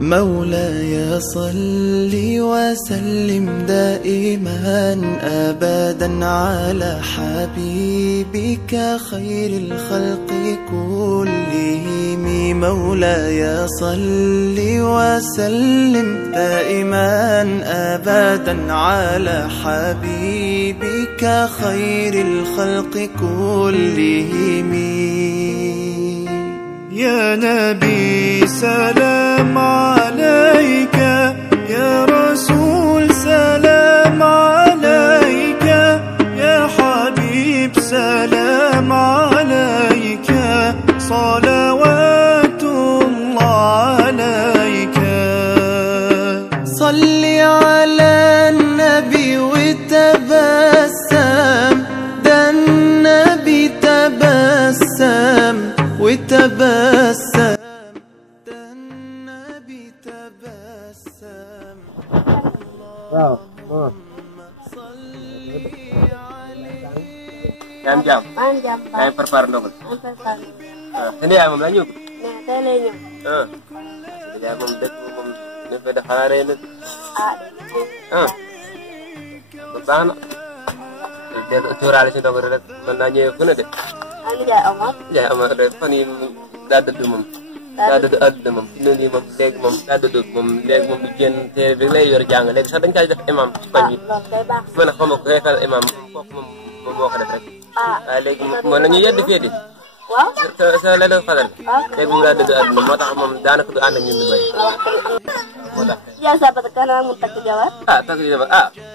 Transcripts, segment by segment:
مولاي صل وسلم دائما أبدا على حبيبك خير الخلق كلهم. مولاي صل وسلم دائما أبدا على حبيبك خير الخلق كلهم. يا نبي سلام عليك، يا رسول سلام عليك، يا حبيب سلام عليك، صلوات الله عليك. صل على النبي وتبسم، ده النبي تبسم وتبسم، ده النبي تبسم. Jam-jam. Panjang, Pak. Kayak perpar-ndogal. Perpar. Ini ya moom la ñu ko. Nah, tey lay ñëw. Ya moom dëkk moom dafa da xalaaree nag. Ba baax na. Dégg tuuraale si ndogal rek mën naa ñëwee fu ne de. Ani jaay Omar. Jaay Omar de fan yi daa dëdd moom. Daa dëdd àdduna moom. Fi nii moom léegi moom daa dëdd moom léegi moom du génn te bi lay yor jàng léegi sax dañ caa def imam ci fan yi. Loolu day baax. Mën a xamal ko xeexal imam kooku moom moo ko def rek. Waaye léegi moom la ñu yedd fii di. Waaw. sa leneen fadal léegi mu laa dëgg àdduna moo tax moom daanaka du ànd ak ñun lu bëri moo tax Yaa sabata kana mu takk jabar. takk jabar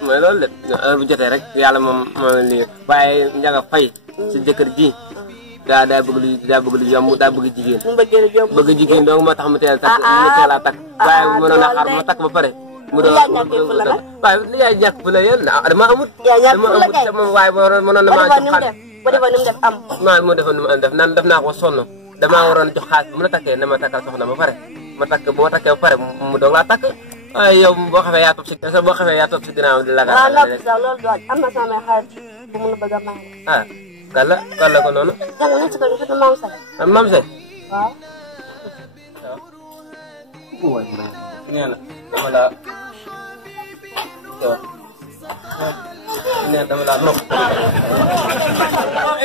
mooy loolu de heure bu jotee rek yàlla moom moo lii waaye Njaga Fay si jëkkër ji daa bëgg lu yomb daa bëgg jigéen bëgg jigéen donc moo tax mu teel a takk waaye mënoon a xaar ma takk ba pare mu doon waaye li yaay ñàkk fu la yéen dama amut waaye mënoon na maa jox xaalis bu defoon ni mu def am. moo defoon ni mu def naan def naa ko sonn damaa waroon jox xaalis bi mu la takkee ne ma takkal soxna ba pare ma takk bu ma takkee ba pare mu doog laa takk waaye yow boo xamee yaa topp si ginnaaw di la waaw loolu sax loolu du am na sama xarit bu mun a bëgg a may. kàlla ko noonu. jàng nañ si ko ñu Maam Say. Maam Say. waaw. nee na dama la nee dama la nopp.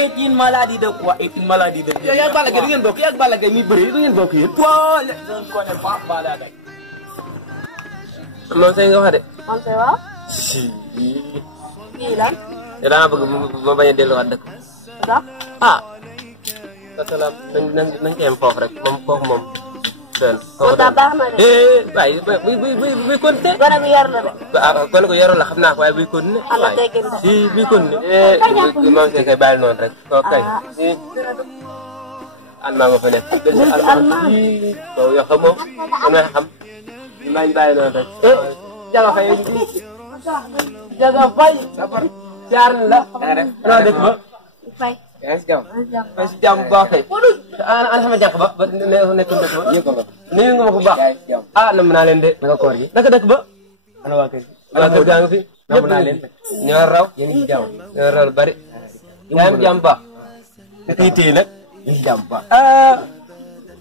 Est une maladie de quoi? Est une maladie de. yaa ngi Balla Gaye du ngeen bokk yaa ngi Balla Gaye mi bëri du ngeen bokk yéen. waaw je ne connais pas Balla Gaye. Maam Say nga wax de. Maam Say waaw. Fii lan. daa bëgg ma bañ a delluwaat dëkk. sax. parce que nañ ko yem foofu rek moom foofu moom. moo tax baax na de. waaye buy continué. gone bu yar la de. gone ko yarul la xam naa ko waaye buy continué. am na teggin de. si buy continué. Maam Say kay bàyyi noonu rek. kooku kay. almaa nga fa nekk. almaa yow xam moom man may xam. maa ngi bàyyi noonu rek. Njaga Fay Njaga Fay. jaar na la. noo dëkk ba. Fay. yaa ngi si jàmm. yaa ngi si jàmm bu baax kay. ana sama jànq ba ba nekk dëkk ba. nuyu nga ma ko baax. nam naa leen de. naka koor gi. naka dëkk ba. ana waa kër gi. waa kër gaa nga fi. nam naa leen. ñoo raw. yéen a ngi si jàmm. ñoo raw lu bari. yaa ngi si jàmm bu baax. naka yi téye nag. ñu si jàmm bu baax.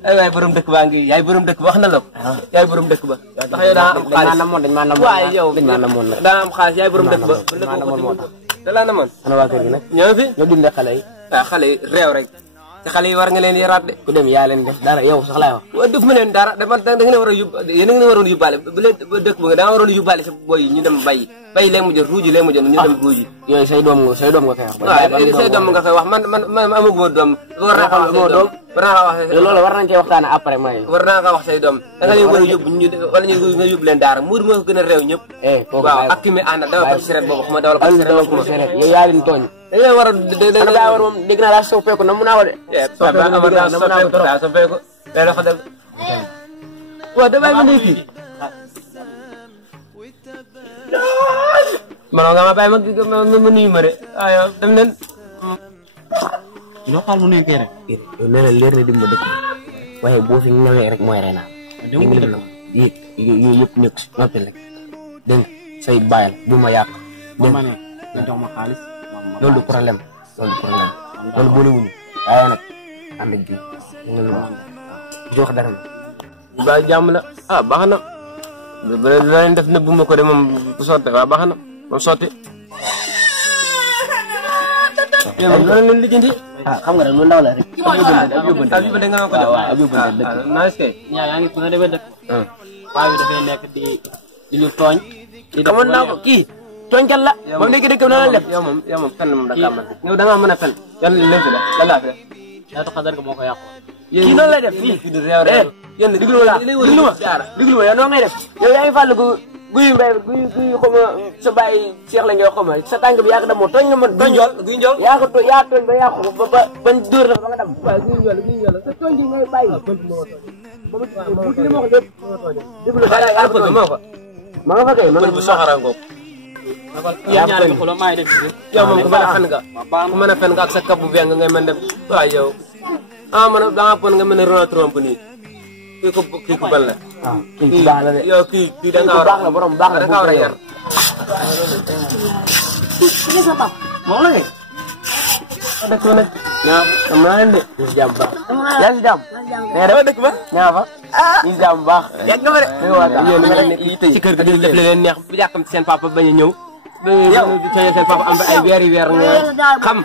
ay waay borom dëkk baa ngi yaay borom dëkk ba wax na la ko. yaay borom dëkk ba. ndax yow daa am xaalis dañ maa namoon waaye yow dañ maa namoon nag. daa am xaalis yaay borom dëkk ba. dañ maa namoon moo tax. da laa namoon. ana waa kër gi nag. ñoo fi. ñoo dundee xale yi. xale yi réew rek. te xale yi war nga leen yaraat de. ku dem yaa leen def dara yow sax laay wax. def ma leen dara da ngeen a war a yéen a ngeen waroon yóbbaale bu leen dëkk ba da nga waroon yóbbaale sa boy yi ñu dem bay léegi mu jël ruuji léegi mu jël ñu dem ruuji. yooyu say doom nga koy wax. waaw say doom nga koy wax man amaguma doom. war naa ko wax say doom war naa ko wax. loolu war nañ cee waxtaane après may. war naa ko wax say doom da nga leen war a yóbbu ñu wala nga yóbbu leen daara muur moo gën a réew ñëpp. waaw ak ki mi ànd dawal ko si ret boobu xuma dawal ko si ret yow yaa leen tooñ. dañoo war a daa war moom dégg naa daa soppeeku na mu naa ko de. soppeeku day dox dem. waaw damay ma nuyu fii. mënoo nga ma bàyyi ma nuyu ma de aywa dem leen. loo xaal mu nuyu kii rek. yow nee na leer na di ma dëkk waaye boo fi ñëwee rek mooy rena. yooyu yëpp nekk si noppi rek dégg nga say bàyyil bu ma yàq. dégg nga nga jox ma xaalis. loolu du problème loolu boolewuñu waaye nag ànd ak jiw jox dara na ba jàmm la ah baax na la leen def nëbbu ma ko de moom bu sotti waaw baax na moom sotti yow loolu leen lijjanti xam nga rek lu ndaw la rek ab yóbbante nga ma ko def ab yóbbante dëgg nice kay yaa ngi fu nga demee dëkk paa bi dafay nekk di ñu tooñ xamoon naa ko kii tooñkat la moom léegi dëkk na la def yow moom fenn moom da nga mën yow da nga mën a fenn yan leen fi la lan laa fi def yaatu xadar ko moo ko yàqoo kii noonu lay def fii di réew réew yéen diglu ma yow noo ngay def yow yaa ngi fàll guy mbay guy xoma sa bàyyi Cheikh la ngay xoma sa tànk bi yaa ko dem moo tooñ nga mën guy njool yaa tooñ ba yàqu ba bañ dóor la ba nga dem waaye guy njool sa tooñ gi ngay bàyyi bu ci ma ko def déglu dara yaa ko moo ko ma nga fa kay ma nga bu soxara ngoog yow moom ku mën a fen nga ku mën a fen nga ak sa kab bu beng ngay mën def waaye yow man da nga pon nga mën a Ronald Trump nii kii ku bal la kii baax la de yow kii da nga war a borom baax la da nga war a yar moom la kay dëkk ba nag am naa leen de ñu si jàmm baax yaa si jàmm mais dafa dëkk ba ñaa fa ñu si jàmm baax yàgg nga fa de yéen nga nekk ci kër gi def leen neex bu jàkkam ci seen papa bañ a ñëw yow di seen papa am ay weer nga xam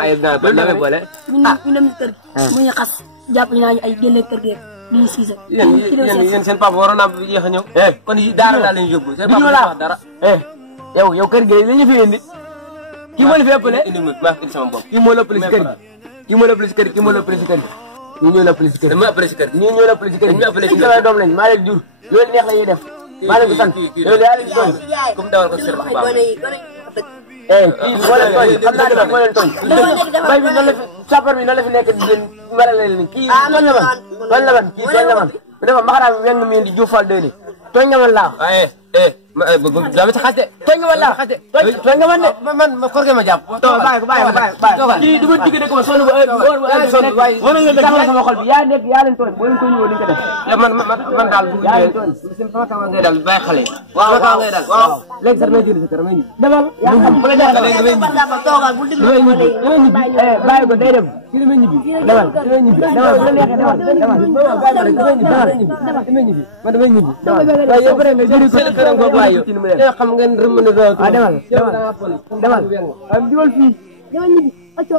ay na boole ñu dem kër mu ñu xas jàpp ñu nañu ay génne kër gi di siisa yéen seen papa waroon naa yéex a ñëw kon daara daal lañu yóbbu seen papa wax dara yow kër gi la ñu fi indi kii moo la fi ëppale indi ma indi sama bopp kii moo la ëppale si kër gi kii moo la ëppale si kër gi kii moo la ëppale si kër gi ñu ñoo la ëppale si kër gi dama ëppale si kër gi ñu ñoo la ëppale si kër gi sama doom lañ maa leen jur loolu neex la ñuy def maa leen ko sant loolu yaa leen tooñ comme dawal ko sër bu baax kii moo leen tooñ xam naa ne moo leen tooñ bay bi noonu la fi sapeur bi noonu la fi nekk di leen melale leen kii tooñ la man kii tooñ la man bu defa maxaraa bi weng mi di juufal dëni tooñ nga man laa dama ci xas de tooñ nga man laa tooñ nga man de man korge ma jàpp bàyyi kii du ma digg de ko sonn ba sama xol bi yaa nekk yaa leen tooñ boo leen ko ñëwoo duñ ko def man daal bu sama kaw ngay daal bàyyi xale waaw kaw ngay daal waaw léegi sax may jël sa kër may ñibbi demal yaa xam bu la def bàyyi ko day dem ki damay ñibbi demal damay ñibbi demal bu la neexee damay ñibbi waaye yow bëre nga jëri ko ci këram boobu waaye yow xam ngeen rëmm na do demal am diwal fii demal ñibbi acco